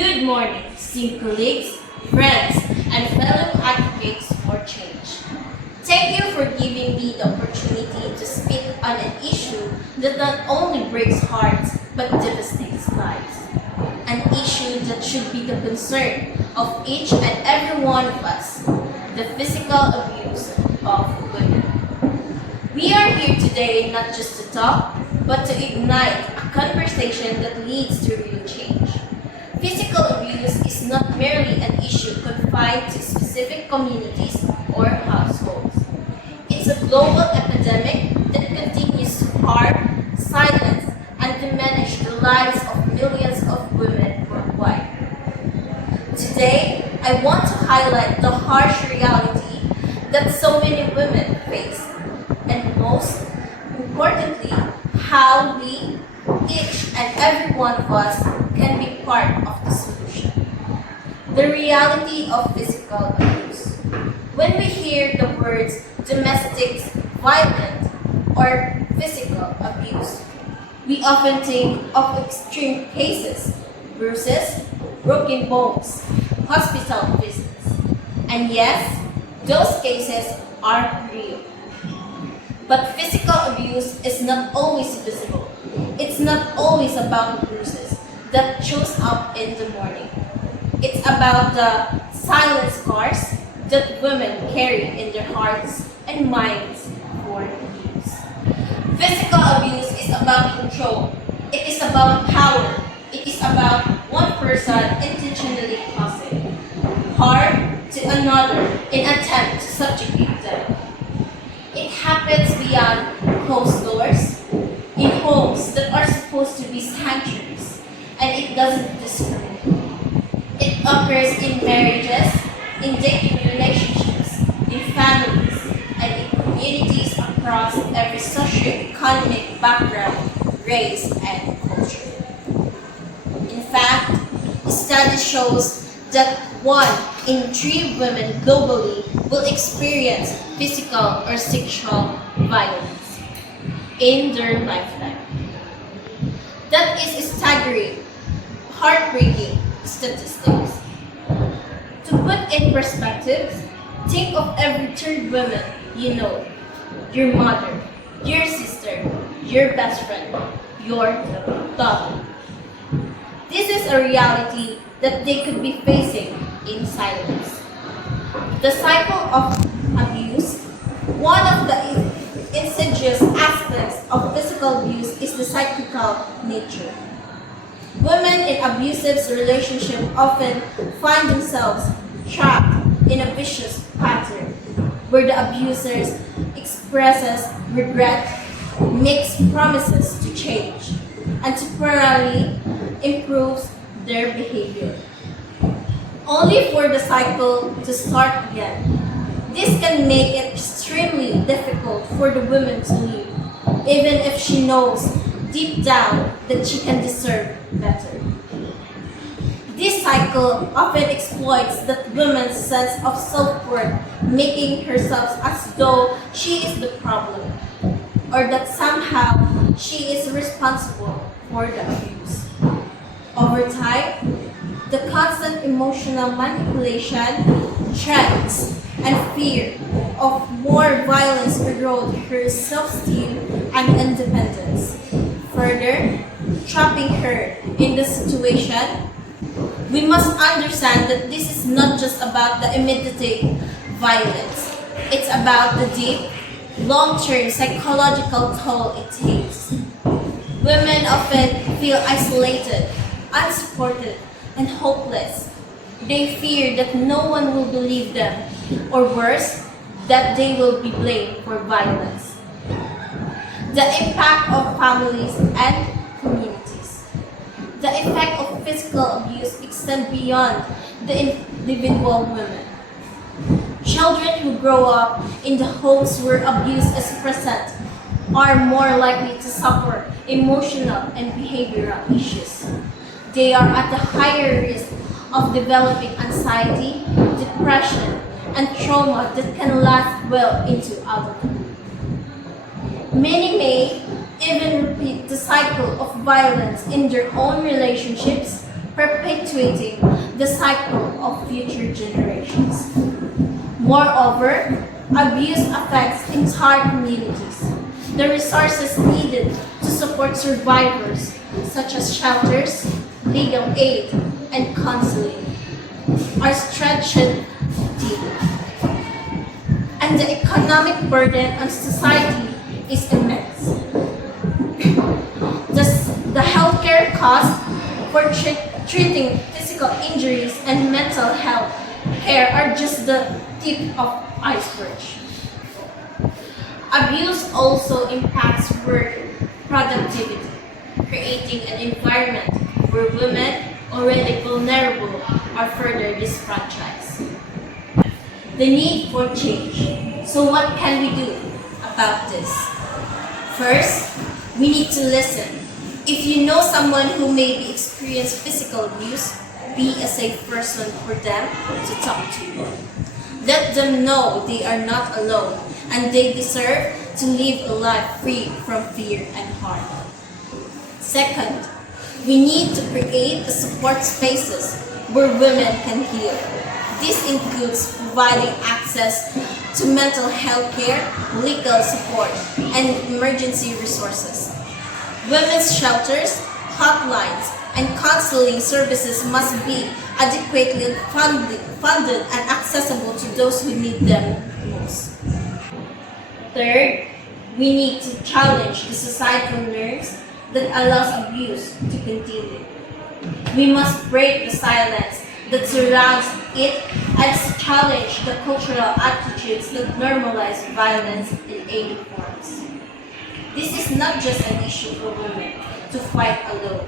Good morning, esteemed colleagues, friends, and fellow advocates for change. Thank you for giving me the opportunity to speak on an issue that not only breaks hearts but devastates lives. An issue that should be the concern of each and every one of us, the physical abuse of women. We are here today not just to talk, but to ignite a conversation that leads to real change. Physical abuse is not merely an issue confined to specific communities or households. It's a global epidemic that continues to harm, silence, and diminish the lives of millions of women worldwide. Today, I want to highlight the harsh reality that so many women face, and most importantly, how we, each and every one of us, can be part of the solution. The reality of physical abuse. When we hear the words domestic violence or physical abuse, we often think of extreme cases, bruises, broken bones, hospital visits. And yes, those cases are real. But physical abuse is not always visible. It's not always about bruises that shows up in the morning. It's about the silent scars that women carry in their hearts and minds for years. Physical abuse is about control. It is about power. It is about one person intentionally causing harm to another in an attempt to subjugate them. It happens beyond closed doors, in homes that are supposed to be sanctuaries, and it doesn't discriminate. It occurs in marriages, in dating relationships, in families, and in communities across every socio-economic background, race, and culture. In fact, the study shows that 1 in 3 women globally will experience physical or sexual violence in their lifetime. That is staggering, heartbreaking statistics. To put in perspective, think of every third woman you know, your mother, your sister, your best friend, your daughter. This is a reality that they could be facing in silence. The cycle of abuse, one of the insidious aspects of physical abuse is the cyclical nature. Women in abusive relationships often find themselves trapped in a vicious pattern where the abuser expresses regret, makes promises to change, and temporarily improves their behavior, only for the cycle to start again. This can make it extremely difficult for the woman to leave, even if she knows deep down that she can deserve better. This cycle often exploits that woman's sense of self-worth, making herself as though she is the problem, or that somehow she is responsible for the abuse. Over time, the constant emotional manipulation, threats, and fear of more violence erode her self-esteem and independence, further trapping her in the situation. We must understand that this is not just about the immediate violence. It's about the deep, long-term psychological toll it takes. Women often feel isolated, unsupported, and hopeless. They fear that no one will believe them, or worse, that they will be blamed for violence. The impact of families and communities. The effect of physical abuse extends beyond the individual women. Children who grow up in the homes where abuse is present are more likely to suffer emotional and behavioral issues. They are at a higher risk of developing anxiety, depression, and trauma that can last well into adulthood. Many may even repeat the cycle of violence in their own relationships, perpetuating the cycle of future generations. Moreover, abuse affects entire communities. The resources needed to support survivors, such as shelters, legal aid, and counseling, are stretched deep. And the economic burden on society is immense. The healthcare costs for treating physical injuries and mental health care are just the tip of iceberg. Abuse also impacts work productivity, creating an environment where women, already vulnerable, are further disfranchised. The need for change. So what can we do about this? First, we need to listen. If you know someone who may be experiencing physical abuse, be a safe person for them to talk to. Let them know they are not alone and they deserve to live a life free from fear and harm. Second, we need to create the support spaces where women can heal. This includes providing access to mental health care, legal support, and emergency resources. Women's shelters, hotlines, and counseling services must be adequately funded and accessible to those who need them most. Third, we need to challenge the societal norms that allows abuse to continue. We must break the silence that surrounds it and challenge the cultural attitudes that normalize violence in any forms. This is not just an issue for women to fight alone.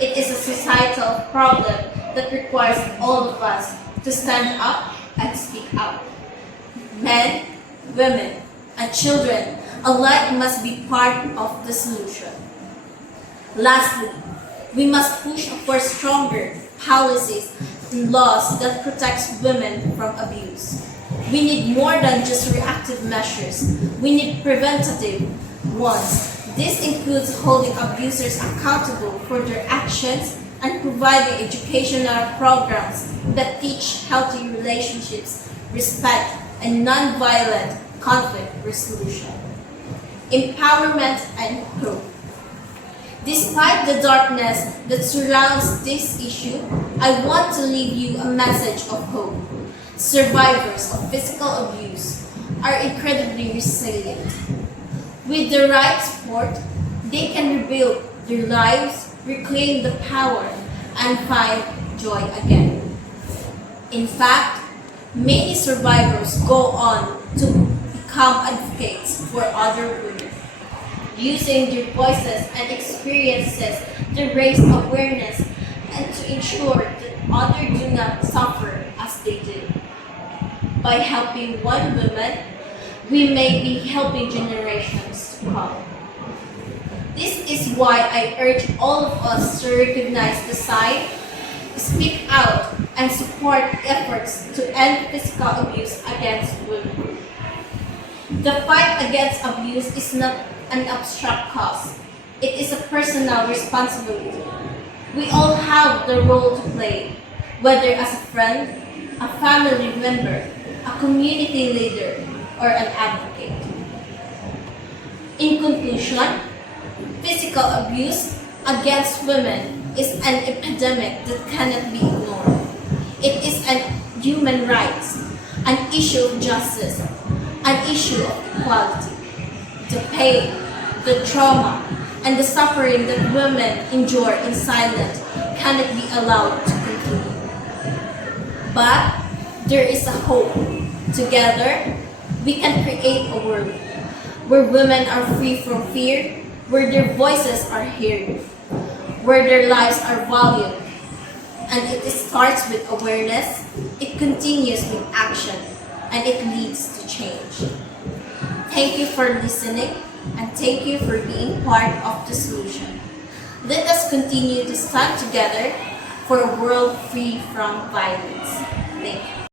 It is a societal problem that requires all of us to stand up and speak out. Men, women, and children alike must be part of the solution. Lastly, we must push for stronger policies and laws that protect women from abuse. We need more than just reactive measures. We need preventative ones. This includes holding abusers accountable for their actions and providing educational programs that teach healthy relationships, respect, and nonviolent conflict resolution. Empowerment and hope. Despite the darkness that surrounds this issue, I want to leave you a message of hope. Survivors of physical abuse are incredibly resilient. With the right support, they can rebuild their lives, reclaim the power, and find joy again. In fact, many survivors go on to become advocates for other women, using their voices and experiences to raise awareness and to ensure that others do not suffer as they did. By helping one woman, we may be helping generations to come. This is why I urge all of us to recognize the sign, speak out, and support efforts to end physical abuse against women. The fight against abuse is not an abstract cause. It is a personal responsibility. We all have the role to play, whether as a friend, a family member, a community leader, or an advocate. In conclusion, physical abuse against women is an epidemic that cannot be ignored. It is an human rights, an issue of justice, an issue of equality. The pain, the trauma, and the suffering that women endure in silence cannot be allowed to continue. But there is a hope. Together, we can create a world where women are free from fear, where their voices are heard, where their lives are valued. And it starts with awareness, it continues with action, and it leads to change. Thank you for listening, and thank you for being part of the solution. Let us continue to stand together for a world free from violence. Thank you.